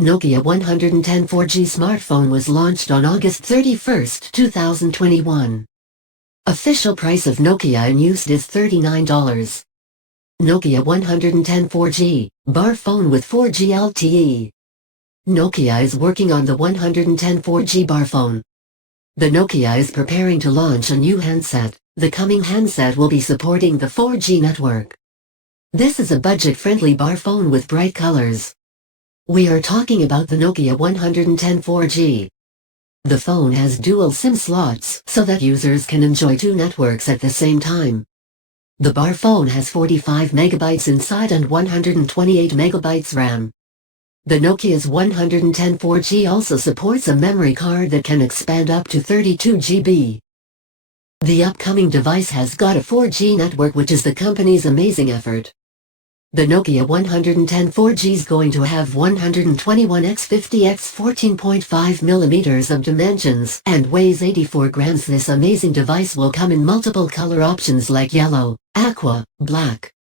Nokia 110 4G smartphone was launched on August 31, 2021. Official price of Nokia in use is $39. Nokia 110 4G, bar phone with 4G LTE. Nokia is working on the 110 4G bar phone. The Nokia is preparing to launch a new handset. The coming handset will be supporting the 4G network. This is a budget-friendly bar phone with bright colors. We are talking about the Nokia 110 4G. The phone has dual SIM slots so that users can enjoy two networks at the same time. The bar phone has 45 MB inside and 128 MB RAM. The Nokia's 110 4G also supports a memory card that can expand up to 32 GB. The upcoming device has got a 4G network, which is the company's amazing effort. The Nokia 110 4G is going to have 121x50x 14.5 mm of dimensions and weighs 84 grams. This amazing device will come in multiple color options like yellow, aqua, black.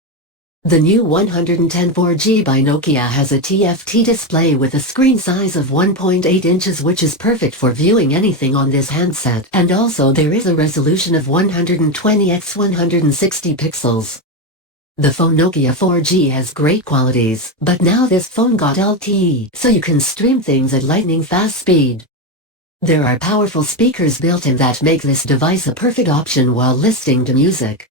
The new 110 4G by Nokia has a TFT display with a screen size of 1.8 inches, which is perfect for viewing anything on this handset, and also there is a resolution of 120x 160 pixels. The phone Nokia 4G has great qualities, but now this phone got LTE, so you can stream things at lightning fast speed. There are powerful speakers built in that make this device a perfect option while listening to music.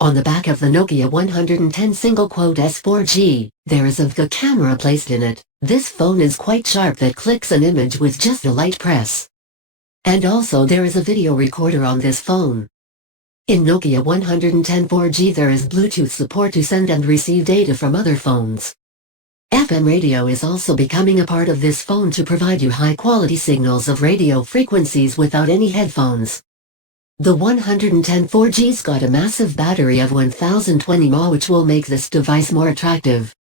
On the back of the Nokia 110 S4G, there is a camera placed in it. This phone is quite sharp that clicks an image with just a light press. And also there is a video recorder on this phone. In Nokia 110 4G there is Bluetooth support to send and receive data from other phones. FM radio is also becoming a part of this phone to provide you high-quality signals of radio frequencies without any headphones. The 110 4G's got a massive battery of 1020 mAh, which will make this device more attractive.